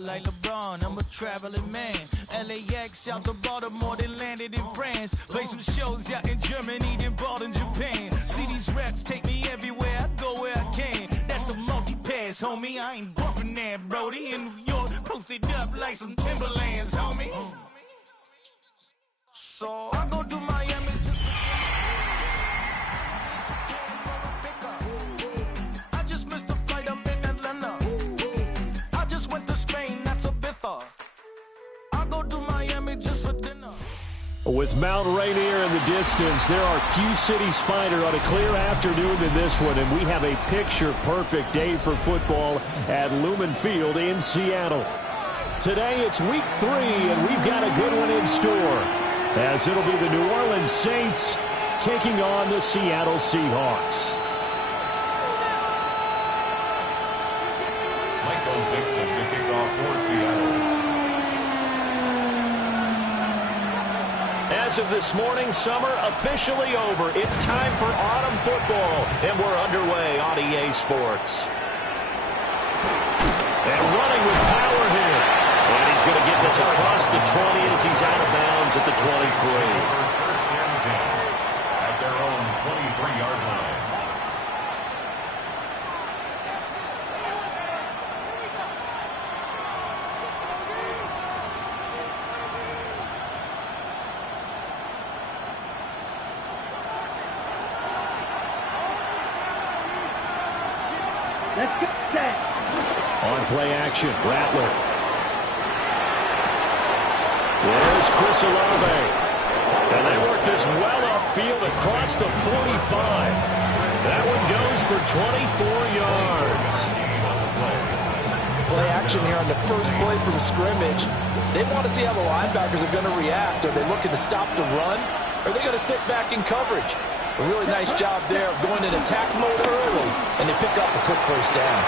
Like LeBron, I'm a traveling man. LAX out to Baltimore, then landed in France. Play some shows out in Germany, then bought in Japan. See these reps take me everywhere, I go where I can. That's the multi-pass, homie. I ain't bumping that, Brody. In New York, posted up like some Timberlands, homie. So I go to Miami just I just missed a flight up in Atlanta. I just went to Spain, that's a Ibiza. I go to Miami just for dinner. With Mount Rainier in the distance, there are few cities finer on a clear afternoon than this one, and we have a picture-perfect day for football at Lumen Field in Seattle. Today it's week 3, and we've got a good one in store, as it'll be the New Orleans Saints taking on the Seattle Seahawks. Michael Dixon to kick off for Seattle. As of this morning, summer officially over. It's time for autumn football, and we're underway on EA Sports. And running with power here. And he's going to get this across the 20 as he's out of bounds at the 23. First and 10 at their own 23-yard line. Let's get set. On play action, Rattler. There's Chris Olave. And they work this well upfield across the 45. That one goes for 24 yards. Play action here on the first play from scrimmage. They want to see how the linebackers are going to react. Are they looking to stop the run? Or are they going to sit back in coverage? A really nice job there of going in attack mode early, and they pick up a quick first down.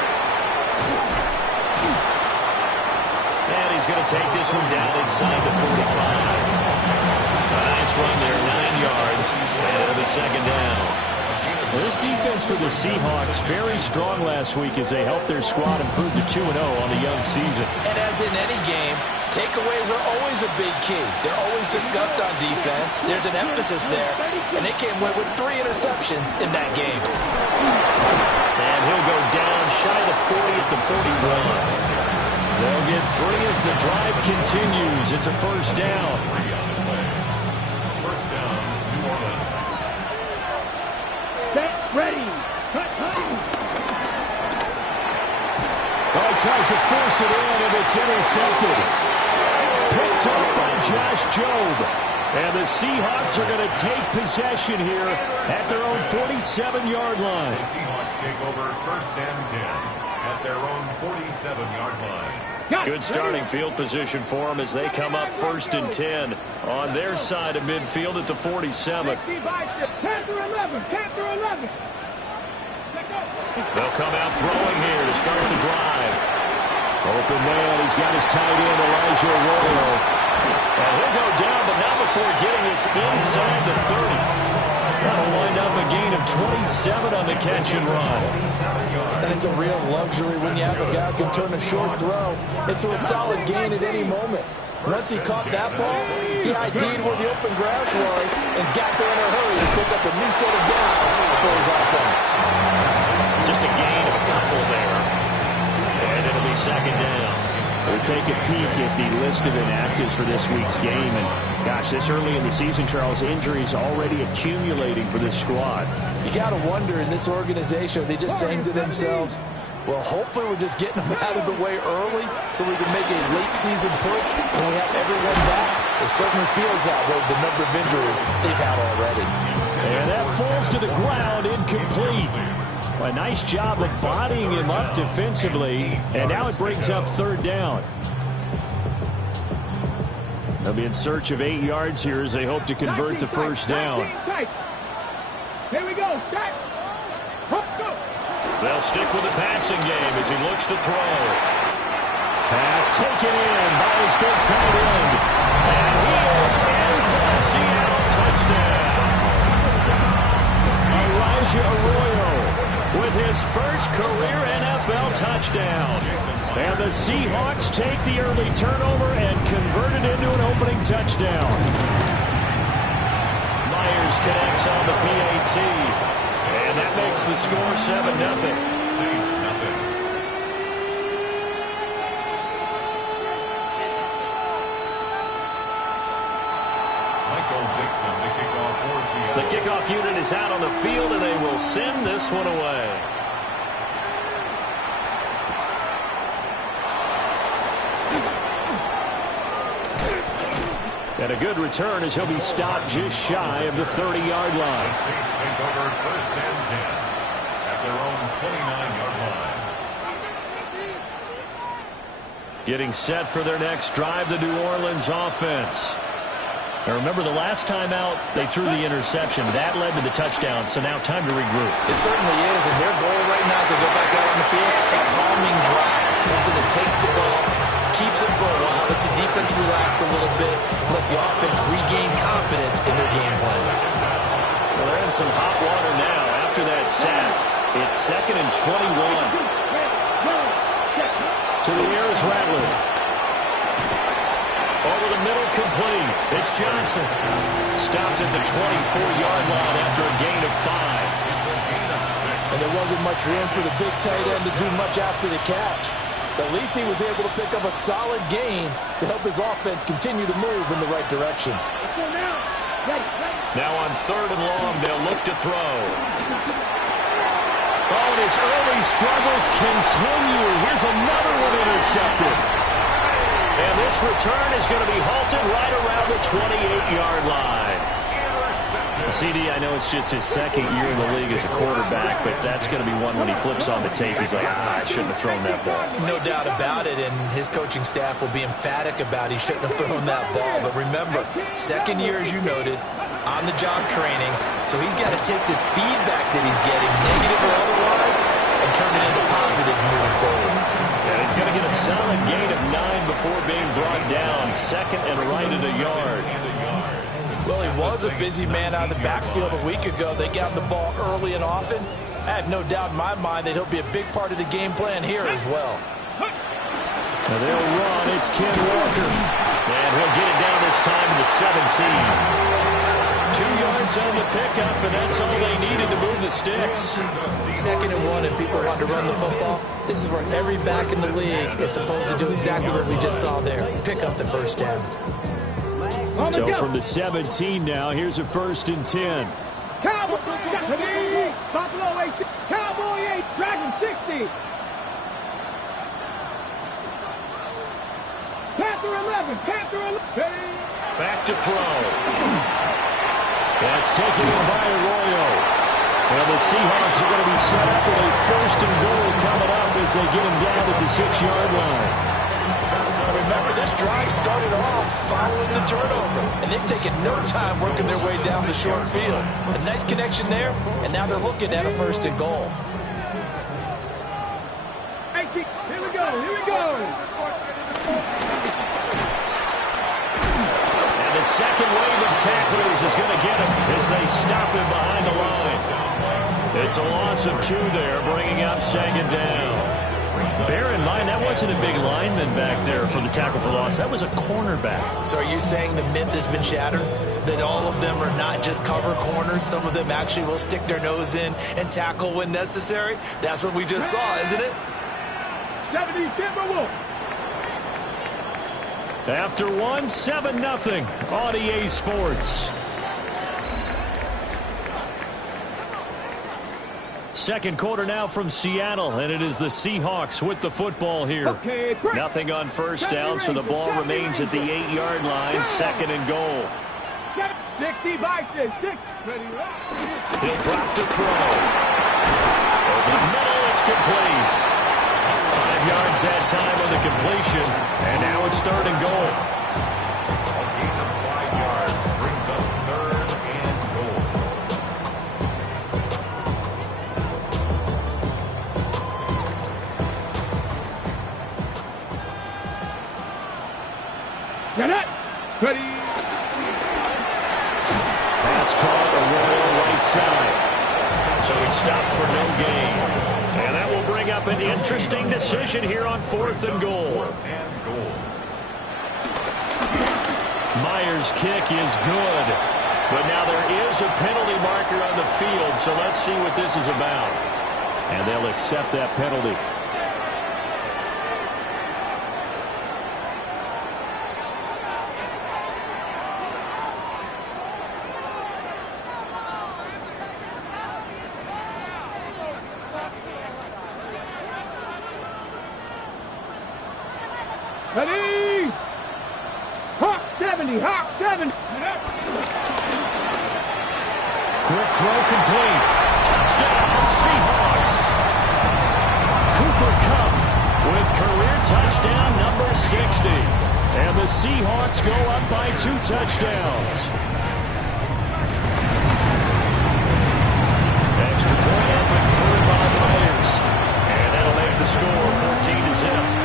And he's going to take this one down inside the 45. A nice run there, 9 yards, and it'll be second down. Well, this defense for the Seahawks very strong last week as they helped their squad improve to 2-0 on the young season. And as in any game, takeaways are always a big key. They're always discussed on defense. There's an emphasis there, and they came away with 3 interceptions in that game. And he'll go down shy of the 40 at the 41. They'll get 3 as the drive continues. It's a first down. First down, New Orleans. Set, ready. Cut. Oh, he tries to force it in, and it's intercepted. Picked up by Josh Jobe. And the Seahawks are going to take possession here at their own 47-yard line. The Seahawks take over first and 10 at their own 47-yard line. Good starting field position for them as they come up first and 10 on their side of midfield at the 47. 10 through 11. They'll come out throwing here to start the drive. Open man, he's got his tight end, Elijah Arroyo. And he'll go down, but not before getting us inside the 30. That'll wind up a gain of 27 on the catch and run. And it's a real luxury when you have a guy who can turn a short throw into a solid gain at any moment. Once he caught that ball, he ID'd where the open grass was and got there in a hurry to pick up a new set of downs for his offense. Just a gain of a couple there. And it'll be second down. We'll take a peek at the list of inactives for this week's game. And, gosh, this early in the season, Charles, injuries already accumulating for this squad. You got to wonder in this organization, are they just saying to themselves, well, hopefully we're just getting them out of the way early so we can make a late-season push when we have everyone back? It certainly feels that way, the number of injuries they've had already. And that falls to the ground, incomplete. A nice job of bodying him up defensively, and now it brings up third down. They'll be in search of 8 yards here as they hope to convert the first down. Here we go. Start. Go. They'll stick with the passing game as he looks to throw. Pass taken in by his big tight end. And he is in for a Seattle touchdown. Elijah Arroyo with his first career NFL touchdown. And the Seahawks take the early turnover and convert it into an opening touchdown. Myers connects on the PAT. And that makes the score 7-0. Saints nothing. Michael Dixon, the kickoff for Seattle. The kickoff unit is out on the field, and they will send this one away. And a good return as he'll be stopped just shy of the 30-yard line. The Saints take over first and 10 at their own 29-yard line. Getting set for their next drive, the New Orleans offense. Now remember, the last time out, they threw the interception. That led to the touchdown, so now time to regroup. It certainly is, and their goal right now is to go back out on the field, a calming drive, something that takes the ball, keeps it for a while, lets the defense relax a little bit, lets the offense regain confidence in their game plan. Well, they're in some hot water now after that sack. It's 2nd and 21. To the air is Rattler. Over the middle, complete. It's Johnson. Stopped at the 24-yard line after a gain of 5. And there wasn't much room for the big tight end to do much after the catch. At least he was able to pick up a solid gain to help his offense continue to move in the right direction. Now on 3rd and long, they'll look to throw. Oh, and his early struggles continue. Here's another one intercepted. And this return is going to be halted right around the 28-yard line. CD, I know it's just his 2nd year in the league as a quarterback, but that's going to be one when he flips on the tape. He's like, I shouldn't have thrown that ball. No doubt about it, and his coaching staff will be emphatic about he shouldn't have thrown that ball. But remember, 2nd year, as you noted, on-the-job training, so he's got to take this feedback that he's getting, negative or otherwise, and turn it into positives moving forward. And he's going to get a solid gain of 9 before being brought down. 2nd and right at a yard. Well, he was a busy man out of the backfield a week ago. They got the ball early and often. I have no doubt in my mind that he'll be a big part of the game plan here as well. Now they'll run. It's Ken Walker. And he'll get it down this time to the 17. 2 yards on the pickup, and that's all they needed to move the sticks. 2nd and 1, and people want to run the football. This is where every back in the league is supposed to do exactly what we just saw there. Pick up the first down. So from the 17 now, here's a 1st and 10. Cowboy, Buffalo 8, Cowboy 8, Dragon 60. Panther 11, Panther 11. Back to throw. That's taken in by Arroyo. Well, the Seahawks are going to be set up with a 1st and goal coming up as they get him down at the 6-yard line. Remember, this drive started off following the turnover, and they've taken no time working their way down the short field. A nice connection there, and now they're looking at a 1st and goal. Hey, here we go, here we go. And the second wave of tacklers is going to get him as they stop him behind the line. It's a loss of 2 there, bringing up 2nd down. Bear in mind, that wasn't a big lineman back there for the tackle for loss. That was a cornerback. So are you saying the myth has been shattered? That all of them are not just cover corners? Some of them actually will stick their nose in and tackle when necessary? That's what we just saw, isn't it? 70 Timberwolves. After 1, 7-0 on EA Sports. Second quarter now from Seattle, and it is the Seahawks with the football here. Nothing on 1st down, so the ball remains at the 8-yard line, 2nd and goal. 60 by 6. He'll drop to throw. Over the middle, it's complete. 5 yards that time on the completion, and now it's 3rd and goal. A gain of 5 yards brings up 3rd and goal. Get it. Ready. Pass caught, Arroyo right side. So he stopped for no gain. And that will bring up an interesting decision here on 4th and goal. Myers' kick is good. But now there is a penalty marker on the field, so let's see what this is about. And they'll accept that penalty. Ready? Hawk 70, Hawk 70. Quick throw complete. Touchdown, Seahawks. Cooper Kupp with career touchdown number 60. And the Seahawks go up by 2 touchdowns. Extra point effort through by Myers. And that'll make the score 14-0.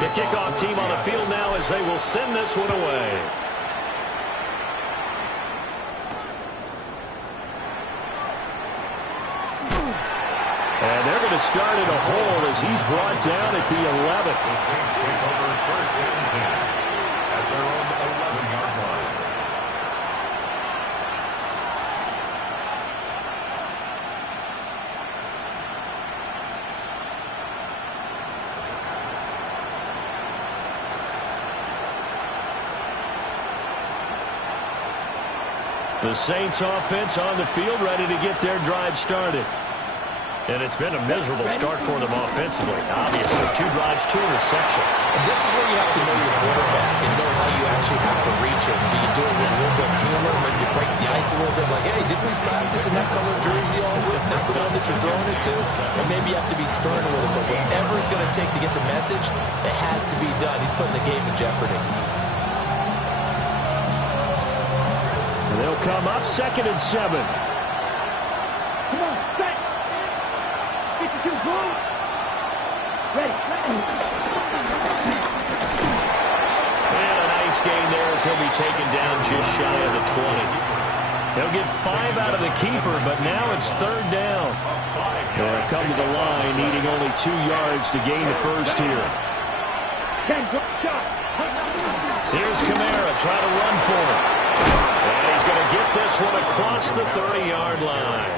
The kickoff team on the field now as they will send this one away. And they're going to start at a hold as he's brought down at the 11. The Saints take over 1st and 10 at their own 11-yard line. The Saints offense on the field ready to get their drive started. And it's been a miserable start for them offensively. Obviously, 2 drives, 2 interceptions. And this is where you have to know your quarterback and know how you actually have to reach him. Do you do it with a little bit of humor? Maybe you break the ice a little bit like, hey, didn't we practice in that color jersey all week? Not the one that you're throwing it to? And maybe you have to be stern with him. But whatever it's going to take to get the message, it has to be done. He's putting the game in jeopardy. And they'll come up 2nd and 7. Come on, set. 52, go. Ready. And a nice gain there as he'll be taken down just shy of the 20. They'll get 5 out of the keeper, but now it's 3rd down. They'll come to the line, needing only 2 yards to gain the first here. Here's Kamara, try to run for it. And he's going to get this one across the 30-yard line.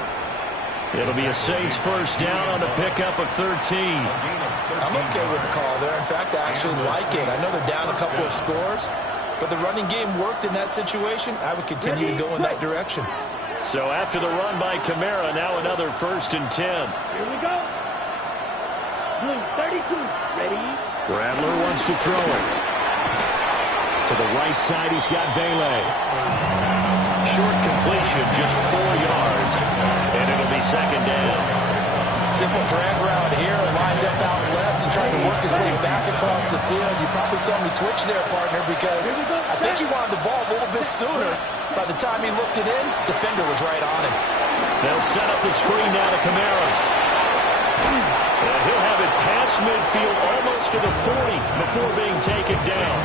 It'll be a Saints first down on the pickup of 13. I'm okay with the call there. In fact, I actually like it. I know they're down a couple of scores, but the running game worked in that situation. I would continue to go in that direction. So after the run by Kamara, now another 1st and 10. Here we go. Blue 32. Ready? Rattler wants to throw it. To the right side, he's got Vele. Short completion, just 4 yards. And it'll be 2nd down. Simple drag route here, lined up out left and trying to work his way back across the field. You probably saw me twitch there, partner, because I think he wanted the ball a little bit sooner. By the time he looked it in, defender was right on him. They'll set up the screen now to Kamara. And he'll have it past midfield almost to the 40 before being taken down.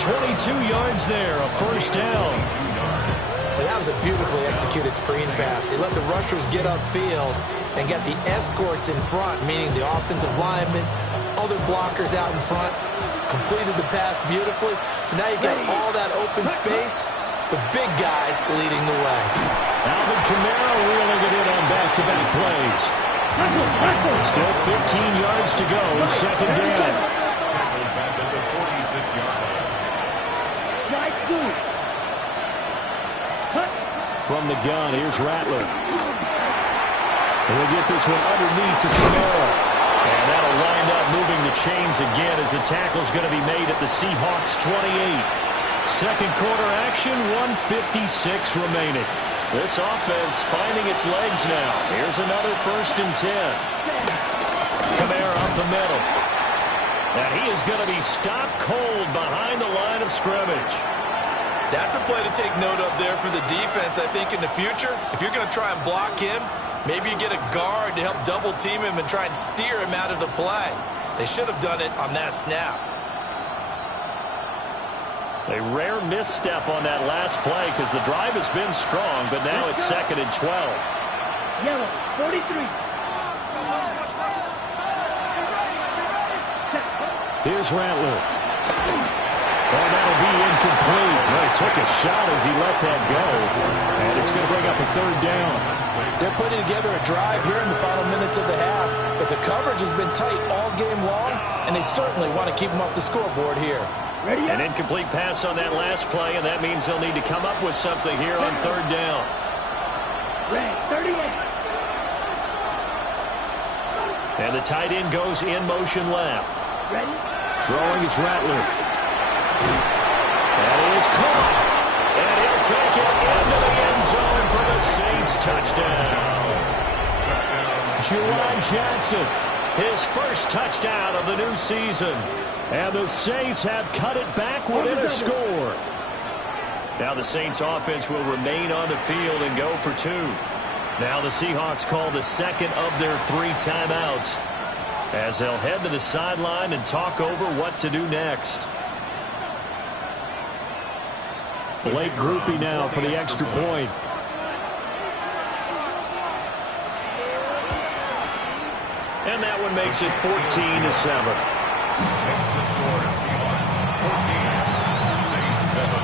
22 yards there, a 1st down. And that was a beautifully executed screen pass. He let the rushers get upfield and got the escorts in front, meaning the offensive linemen, other blockers out in front, completed the pass beautifully. So now you've got all that open space, the big guys leading the way. Alvin Kamara reeling it in on back-to-back plays. Still 15 yards to go, 2nd down. Tackled back at the 46-yard line. From the gun, here's Rattler. And he'll get this one underneath to Kamara. And that'll wind up moving the chains again as the tackle's going to be made at the Seahawks 28. 2nd quarter action, 1:56 remaining. This offense finding its legs now. Here's another 1st and 10. Kamara up the middle. And he is going to be stopped cold behind the line of scrimmage. That's a play to take note of there for the defense, I think, in the future. If you're going to try and block him, maybe you get a guard to help double-team him and try and steer him out of the play. They should have done it on that snap. A rare misstep on that last play because the drive has been strong, but now it's 2nd and 12. Yellow, 43. Here's Rattler. Oh, that'll be incomplete. Well, he took a shot as he let that go, and it's going to bring up a 3rd down. They're putting together a drive here in the final minutes of the half, but the coverage has been tight all game long, and they certainly want to keep them off the scoreboard here. An incomplete pass on that last play, and that means they'll need to come up with something here on 3rd down. Red, 38. And the tight end goes in motion left. Ready? Throwing is Rattler. That is caught. And he'll take it into the end zone for the Saints touchdown. Juwan Johnson, his first touchdown of the new season. And the Saints have cut it back within a score. Now the Saints offense will remain on the field and go for 2. Now the Seahawks call the 2nd of their 3 timeouts as they'll head to the sideline and talk over what to do next. Blake Groupie now for the extra point. And that one makes it 14-7. Makes the score Seahawks 14, Saints 7.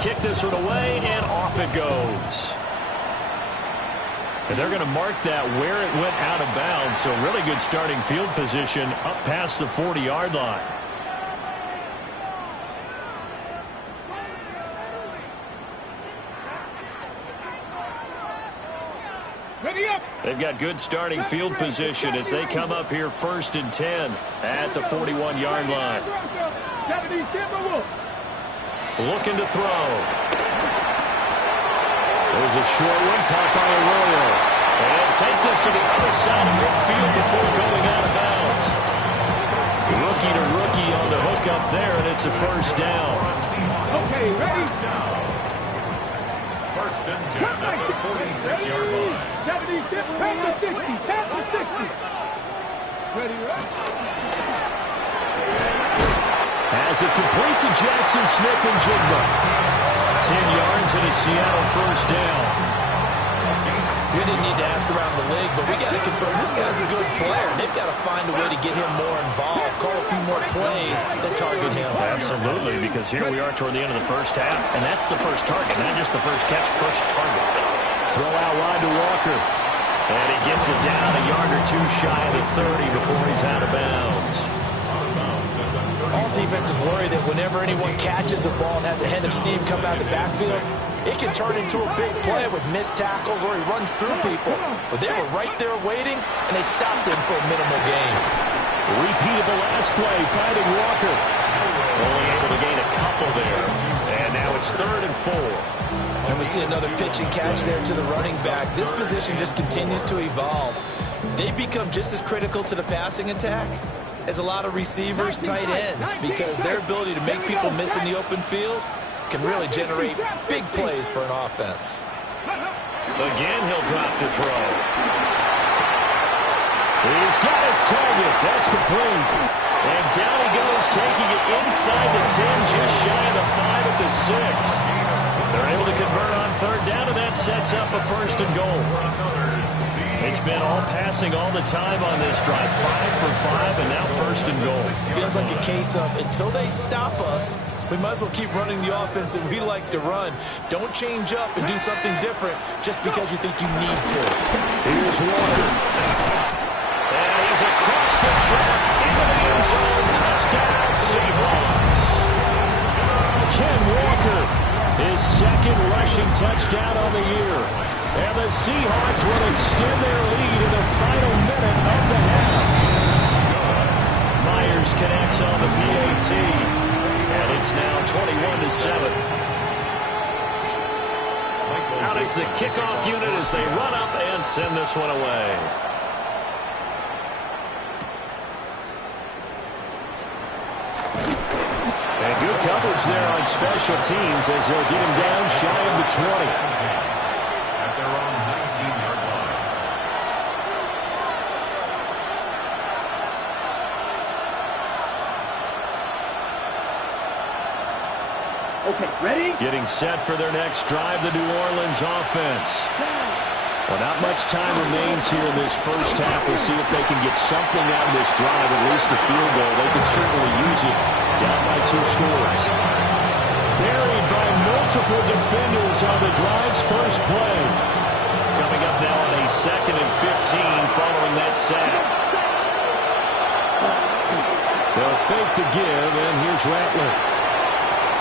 Kick this one away, and off it goes. And they're going to mark that where it went out of bounds, so really good starting field position up past the 40-yard line. They've got good starting field position as they come up here 1st and 10 at the 41-yard line. Looking to throw. There's a short one caught by Arroyo. And take this to the other side of midfield before going out of bounds. Rookie to rookie on the hook up there, and it's a 1st down. Okay, ready? 1st and 10 at the 46-yard line. 76, pass to 60, pass to 60. Ready, right? Has it complete to Jackson Smith and Jigba. 10 yards and a Seattle 1st down. We didn't need to ask around the league, but we got to confirm this guy's a good player. They've got to find a way to get him more involved, call a few more plays that target him. Absolutely, because here we are toward the end of the 1st half, and that's the first target, not just the first catch, first target. Throw out wide to Walker. And he gets it down a yard or 2 shy of the 30 before he's out of bounds. All defenses worry that whenever anyone catches the ball and has a head of steam come out of the backfield, it can turn into a big play with missed tackles or he runs through people. But they were right there waiting, and they stopped him for a minimal gain. Repeatable last play, finding Walker. Only able to gain a couple there. And now it's 3rd and 4. And we see another pitch and catch there to the running back. This position just continues to evolve. They become just as critical to the passing attack as a lot of receivers, tight ends, because their ability to make people miss in the open field can really generate big plays for an offense. Again, he'll drop to throw. He's got his target. That's complete. And down he goes, taking it inside the 10, just shy of the 5 at the 6. They're able to convert on 3rd down, and that sets up a 1st and goal. It's been all passing all the time on this drive. 5 for 5, and now 1st and goal. Feels like a case of until they stop us, we might as well keep running the offense that we like to run. Don't change up and do something different just because you think you need to. Here's Walker. And he's across the track into the end zone. Touchdown, Seahawks. Ken Walker, his 2nd rushing touchdown on the year. And the Seahawks will extend their lead in the final minute of the half. Myers connects on the PAT. And it's now 21-7. Out is the kickoff unit as they run up and send this one away. And good coverage there on special teams as they'll get him down shy of the 20. At their own 19-yard line. Okay, ready? Getting set for their next drive, the New Orleans offense. Well, not much time remains here in this first half. We'll see if they can get something out of this drive, at least a field goal. They can certainly use it down by 2 scores. Buried by multiple defenders on the drive's first play. Coming up now on a 2nd and 15 following that sack. They'll fake the give, and here's Rattler.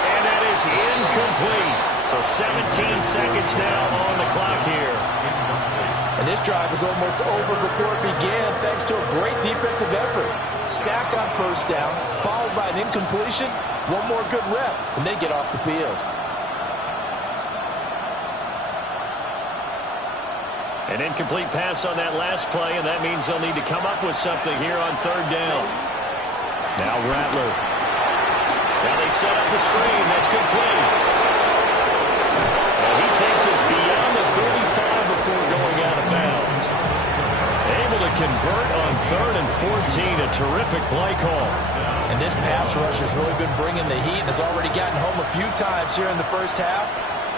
And that is incomplete. So 17 seconds now on the clock here. And this drive is almost over before it began thanks to a great defensive effort. Sack on first down, followed by an incompletion. One more good rep, and they get off the field. An incomplete pass on that last play, and that means they'll need to come up with something here on 3rd down. Now Rattler. Now they set up the screen. That's complete. He takes us beyond the 35 before going out of bounds. Able to convert on 3rd and 14. A terrific play call. And this pass rush has really been bringing the heat and has already gotten home a few times here in the first half.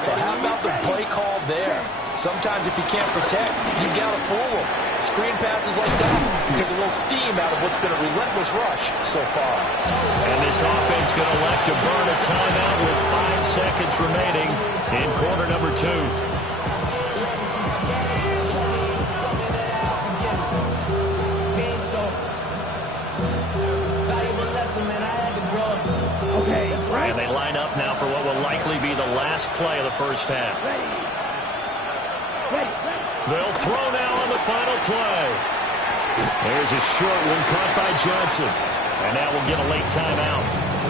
So how about the play call there? Sometimes if you can't protect, you got to fool them. Screen passes like that take a little steam out of what's been a relentless rush so far. And this offense going to elect to burn a timeout with 5 seconds remaining in quarter number 2. Okay, right. And they line up now for what will likely be the last play of the first half. Ready. They'll throw now on the final play. There's a short one caught by Johnson. And now we'll get a late timeout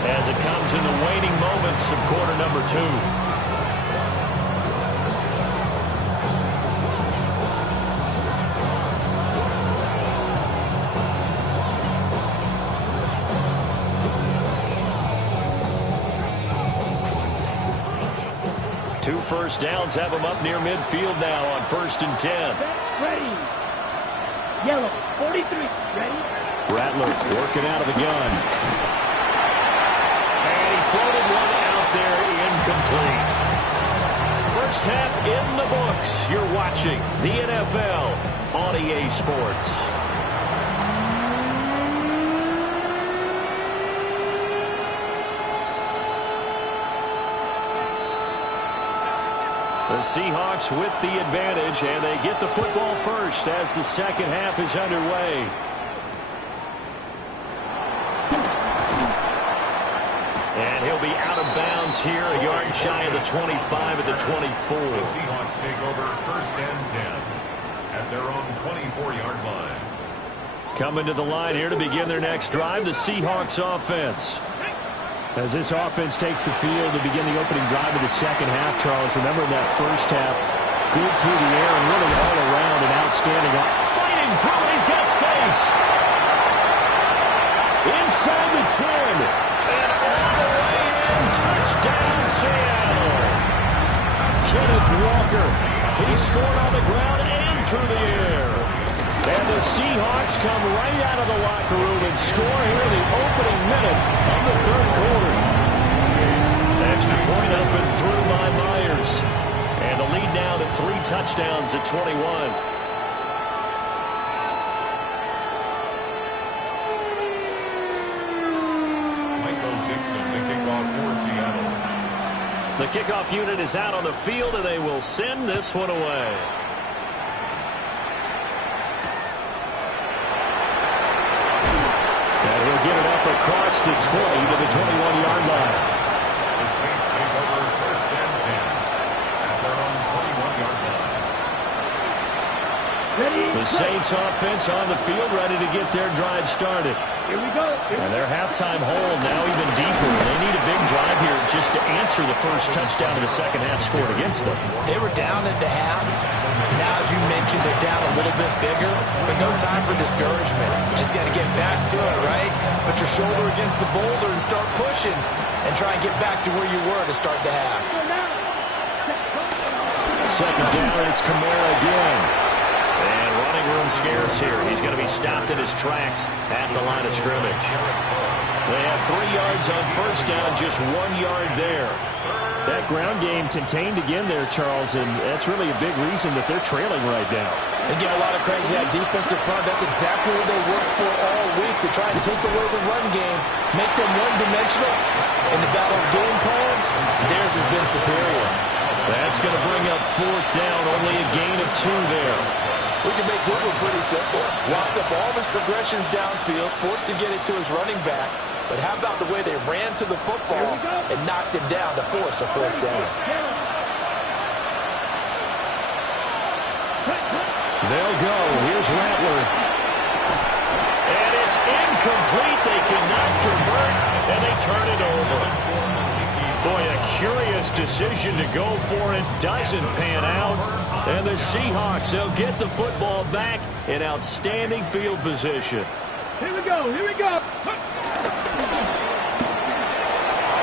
as it comes in the waning moments of quarter number 2. Two first downs have them up near midfield now on 1st and 10. Ready. Yellow, 43. Ready? Rattler working out of the gun. And he floated one out there incomplete. First half in the books. You're watching the NFL on EA Sports. The Seahawks with the advantage, and they get the football first as the second half is underway. And he'll be out of bounds here, a yard shy of the 25 at the 24. The Seahawks take over 1st and 10 at their own 24-yard line. Coming to the line here to begin their next drive, the Seahawks offense. As this offense takes the field to begin the opening drive of the second half, Charles, remember that first half, good through the air and really all around an outstanding. Fighting through it, he's got space. Inside the 10. And all the way in, touchdown Seattle. Kenneth Walker, he scored on the ground and through the air. And the Seahawks come right out of the locker room and score here in the opening minute of the 3rd quarter. Extra point up and through by Myers. And the lead now to 3 touchdowns at 21. Michael Dixon, the kickoff for Seattle. The kickoff unit is out on the field, and they will send this one away. And he'll get it up across the 20 to the 21-yard line. The Saints take over 1st and 10 at their own 21-yard line. Ready? The Saints offense on the field, ready to get their drive started. Here we go. And their halftime hole now even deeper. They need a big drive here just to answer the first touchdown of the second half scored against them. They were down at the half. Now, as you mentioned, they're down a little bit bigger, but no time for discouragement. Just got to get back to it, right? Put your shoulder against the boulder and start pushing and try and get back to where you were to start the half. Second down, it's Kamara again. And running room scarce here. He's going to be stopped in his tracks at the line of scrimmage. They have 3 yards on first down, just 1 yard there. That ground game contained again there, Charles, and that's really a big reason that they're trailing right now. They give a lot of credit to that defensive front. That's exactly what they worked for all week, to try and take away the run game, make them one-dimensional. In the battle of game plans, theirs has been superior. That's going to bring up fourth down, only a gain of 2 there. We can make this one pretty simple. Locked up all of his progressions downfield, forced to get it to his running back. But how about the way they ran to the football and knocked him down to force a fourth down? They'll go. Here's Rattler. And it's incomplete. They cannot convert, and they turn it over. Boy, a curious decision to go for it. Doesn't pan out. And the Seahawks, they'll get the football back in outstanding field position. Here we go. Here we go.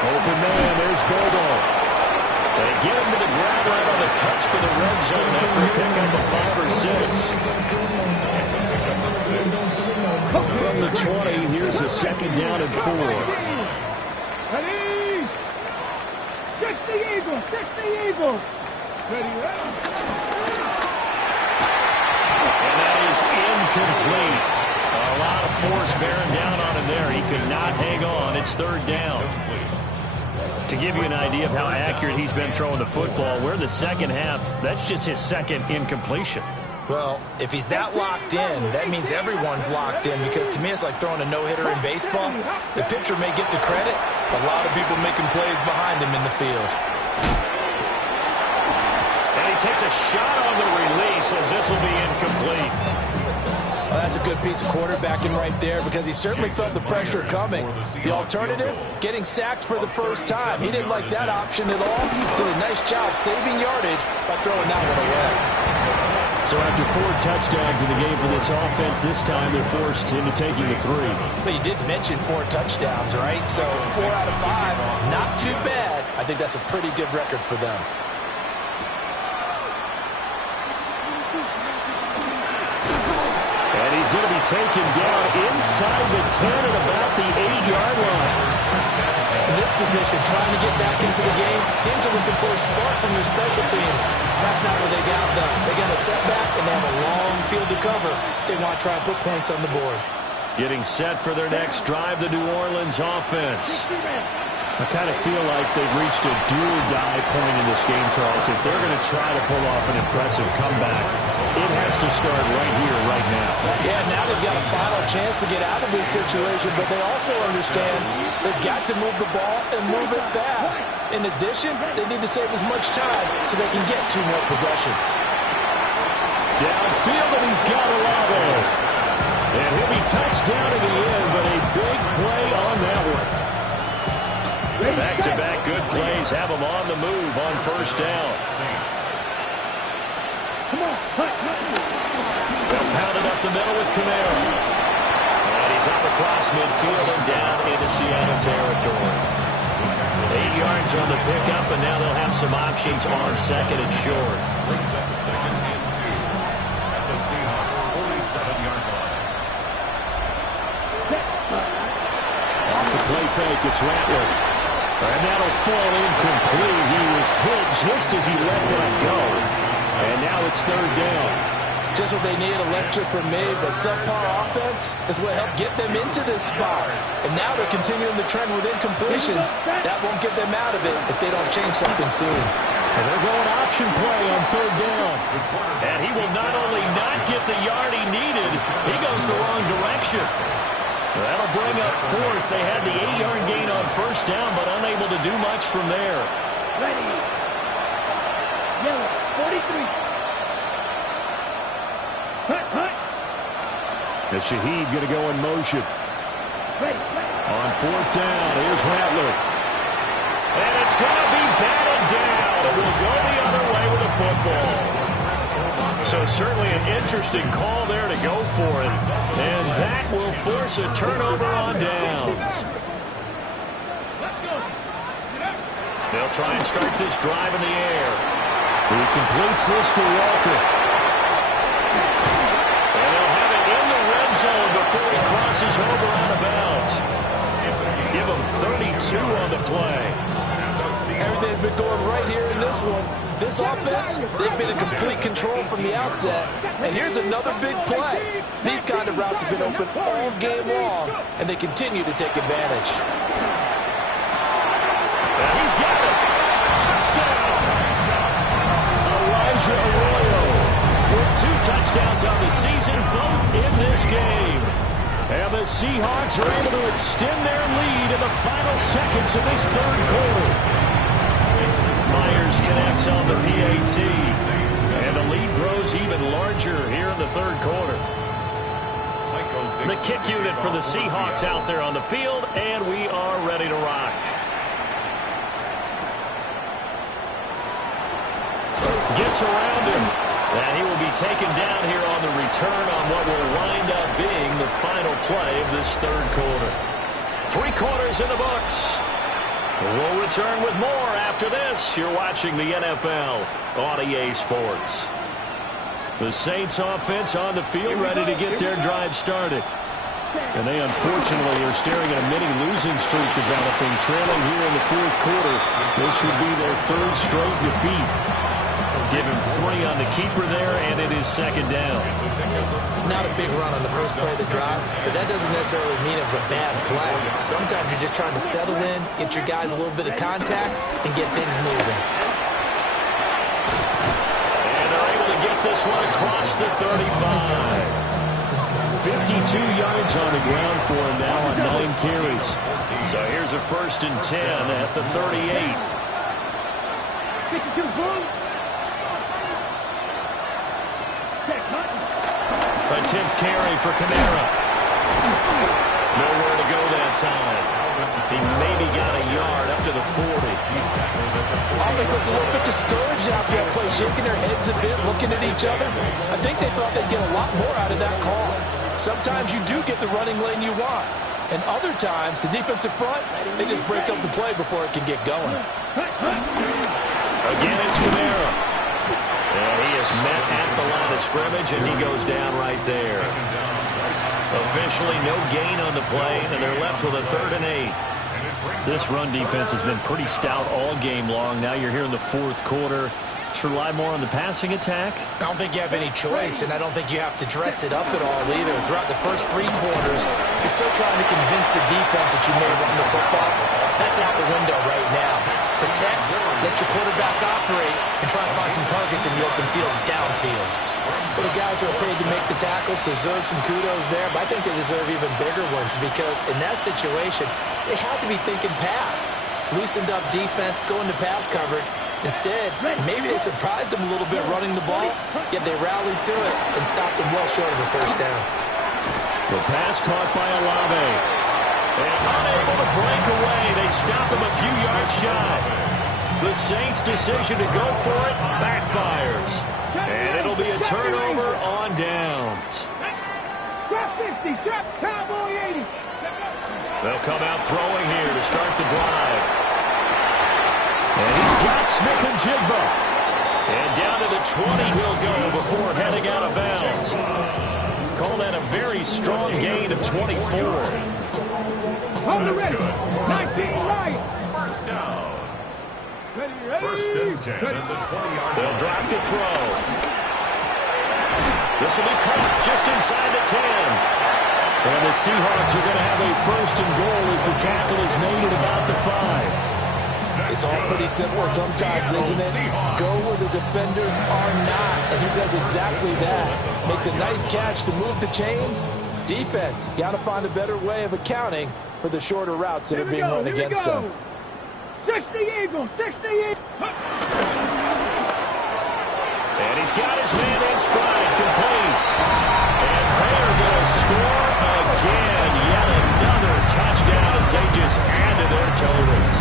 Open man, there's Bobo. They get him to the ground right on the cusp of the red zone after a pickup of 5 or 6. From the 20, here's a second down and 4. Ready? 60 Eagles. 60 Eagles. Ready, ready. And that is incomplete. A lot of force bearing down on him there. He could not hang on. It's third down. To give you an idea of how accurate he's been throwing the football, we're the second half. That's just his second incompletion. Well, if he's that locked in, that means everyone's locked in, because to me it's like throwing a no-hitter in baseball. The pitcher may get the credit, but a lot of people making plays behind him in the field. And he takes a shot on the release as this will be incomplete. Well, that's a good piece of quarterbacking right there, because he certainly felt the pressure coming. The alternative, getting sacked for the first time. He didn't like that option at all. Did a nice job saving yardage by throwing that one away. So after 4 touchdowns in the game for this offense, this time they're forced into taking the 3. But you did mention 4 touchdowns, right? So 4 out of 5, not too bad. I think that's a pretty good record for them. And he's going to be taken down inside the 10 at about the 8-yard line. In this position, trying to get back into the game, teams are looking for a spark from their special teams. That's not what they got done. They got a setback, and they have a long field to cover if they want to try and put points on the board. Getting set for their next drive, the New Orleans offense. I kind of feel like they've reached a do-or-die point in this game, Charles. If they're going to try to pull off an impressive comeback, it has to start right here, right now. Yeah, now they've got a final chance to get out of this situation, but they also understand they've got to move the ball and move it fast. In addition, they need to save as much time so they can get 2 more possessions. Downfield, and he's got Olave. And he'll be touched down in the end, but a big play on that one. Back-to-back good plays have him on the move on first down. Come on. They'll pound it up the middle with Kamara. And he's up across midfield and down into Seattle territory. 8 yards on the pickup, and now they'll have some options on second and short. Brings up second and 2 at the Seahawks 47-yard line. Off the play fake, it's Rattler. And that'll fall incomplete. He was hit just as he let that go. And now it's third down. Just what they need, a lecture from me, but subpar offense is what helped get them into this spot. And now they're continuing the trend with incompletions. That won't get them out of it if they don't change something soon. And they're going option play on third down. And he will not only not get the yard he needed, he goes the wrong direction. That'll bring up fourth. They had the 8-yard gain on first down, but unable to do much from there. Ready. Yellow. 43. And Shaheed going to go in motion. On fourth down, here's Rattler. And it's going to be batted down. It will go the other way with the football. So certainly an interesting call there to go for it. And that will force a turnover on downs. They'll try and start this drive in the air. He completes this to Walker. And they'll have it in the red zone before he crosses over out of bounds. Give him 32 on the play. Everything's been going right here in this one. This offense, they've been in complete control from the outset. And here's another big play. These kind of routes have been open all game long, and they continue to take advantage. And he's got it. Touchdown. Elijah Arroyo with 2 touchdowns on the season, both in this game. And the Seahawks are able to extend their lead in the final seconds of this third quarter. Myers connects on the PAT. And the lead grows even larger here in the third quarter. The kick unit for the Seahawks out there on the field, and we are ready to rock. Gets around him. And he will be taken down here on the return on what will wind up being the final play of this third quarter. 3 quarters in the books. We'll return with more after this. You're watching the NFL on EA Sports. The Saints offense on the field, ready to get their drive started. And they unfortunately are staring at a mini losing streak developing, trailing here in the fourth quarter. This would be their 3rd straight defeat. Give him 3 on the keeper there, and it is second down. Not a big run on the first play of the drive, but that doesn't necessarily mean it was a bad play. Sometimes you're just trying to settle in, get your guys a little bit of contact, and get things moving. And they're able to get this one across the 35. 52 yards on the ground for him now on 9 carries. So here's a 1st and 10 at the 38. A 10th carry for Kamara. Nowhere to go that time. He maybe got a yard up to the 40. Offense looked a little bit discouraged after that play, shaking their heads a bit, looking at each other. I think they thought they'd get a lot more out of that call. Sometimes you do get the running lane you want. And other times, the defensive front, they just break up the play before it can get going. Again, it's Kamara. And he is met at the line of scrimmage, and he goes down right there. Officially, no gain on the play, and they're left with a 3rd and 8. This run defense has been pretty stout all game long. Now you're here in the fourth quarter. Should rely more on the passing attack? I don't think you have any choice, and I don't think you have to dress it up at all either. Throughout the first 3 quarters, you're still trying to convince the defense that you may run the football. That's out the window right now. Protect, let your quarterback operate, and try and find some targets in the open field downfield. Well, the guys who are paid to make the tackles deserve some kudos there, but I think they deserve even bigger ones because in that situation, they had to be thinking pass. Loosened up defense, going to pass coverage. Instead, maybe they surprised them a little bit running the ball, yet they rallied to it and stopped them well short of a 1st down. The pass caught by Olave. And unable to break away, they stop him a few yards shy. The Saints' decision to go for it backfires. And it'll be a turnover on downs. Drop 50, drop Cowboy 80. They'll come out throwing here to start the drive. And he's got Smith-Njigba. And down to the 20 he'll go before heading out of bounds. Call that a very strong gain of 24. On the ready. 19 right. 1st down. Ready. 1st and 10 at the 20-yard line. They'll drop to throw. This will be caught just inside the 10. And the Seahawks are going to have a 1st and goal as the tackle is made at about the 5. It's all pretty simple sometimes, isn't it? Go where the defenders are not, and he does exactly that. Makes a nice catch to move the chains. Defense, got to find a better way of accounting for the shorter routes that are being run against them. 60 Eagles, 60 Eagles. And he's got his man in stride, complete. And they're going to score again. Yet another just add to their totals.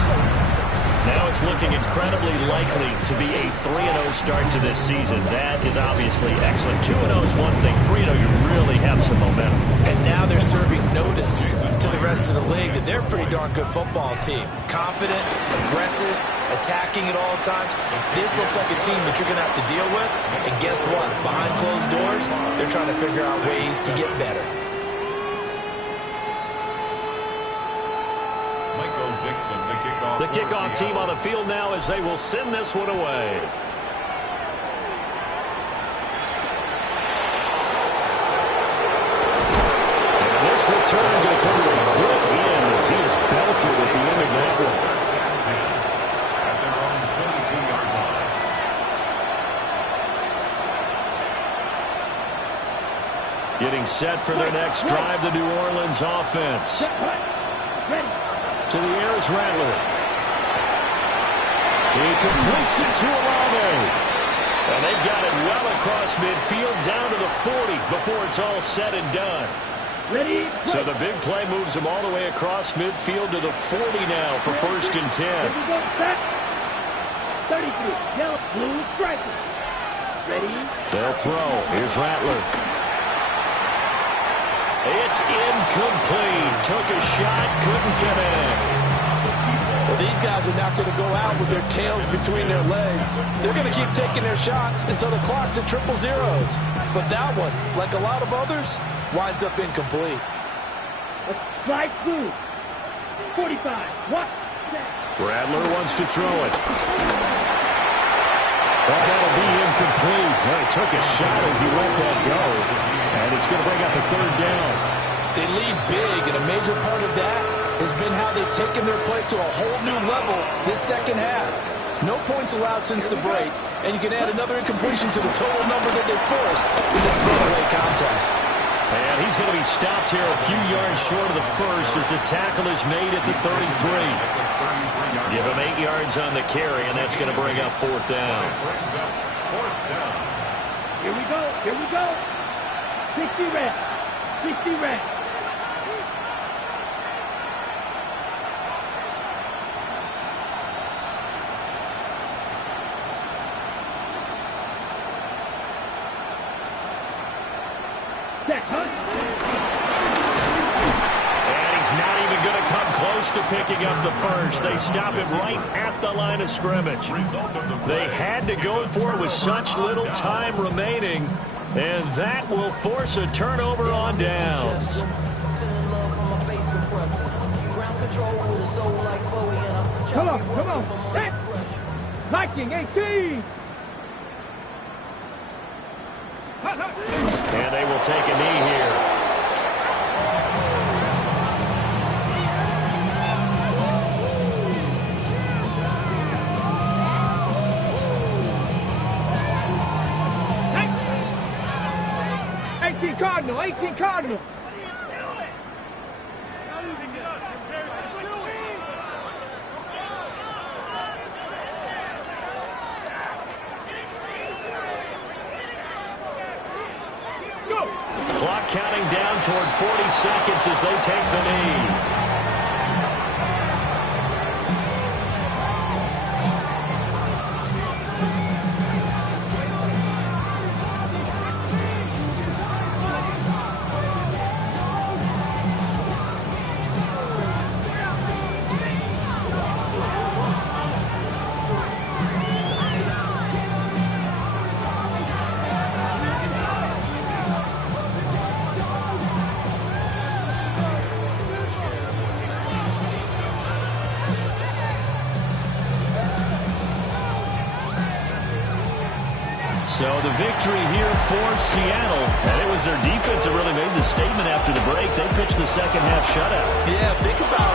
Now it's looking incredibly likely to be a 3-0 start to this season. That is obviously excellent. 2-0 is one thing. 3-0, you really have some momentum. And now they're serving notice to the rest of the league that they're a pretty darn good football team. Confident, aggressive, attacking at all times. This looks like a team that you're going to have to deal with. And guess what? Behind closed doors, they're trying to figure out ways to get better. The kickoff team on the field now as they will send this one away. And this return going to come to a quick end as he is belted at the end of that one. At their own 22-yard line. Getting set for their next drive, the New Orleans offense. To the air is Rattler. He completes it to Olave. And they've got it well across midfield down to the 40 before it's all said and done. Ready? So the big play moves them all the way across midfield to the 40 now for 1st and 10. Here we go, set. 33, yellow, blue, striker. Ready? They'll throw. Here's Rattler. It's incomplete. Took a shot, couldn't get in. Well, these guys are not going to go out with their tails between their legs. They're going to keep taking their shots until the clock's at 000. But that one, like a lot of others, winds up incomplete. Strike blue. 45. What? Rattler wants to throw it. Well, that'll be incomplete. Well, he took a shot as he let that go. And it's going to bring up a 3rd down. They lead big, and a major part of that has been how they've taken their play to a whole new level this second half. No points allowed since the break, and you can add another incompletion to the total number that they forced in this runaway contest. And he's going to be stopped here a few yards short of the first as the tackle is made at the 33. Give him 8 yards on the carry, and that's going to bring up 4th down. Here we go. Here we go. 60 reps. 60 reps. And he's not even going to come close to picking up the first. They stop him right at the line of scrimmage. They had to go for it with such little time remaining, and that will force a turnover on downs. Come on, come on. Set. Viking 18. And they will take a knee here. Cardinal, 18 Cardinal. Go. Clock counting down toward 40 seconds as they take the knee. So the victory here for Seattle, and it was their defense that really made the statement after the break. They pitched the second half shutout. Yeah, think about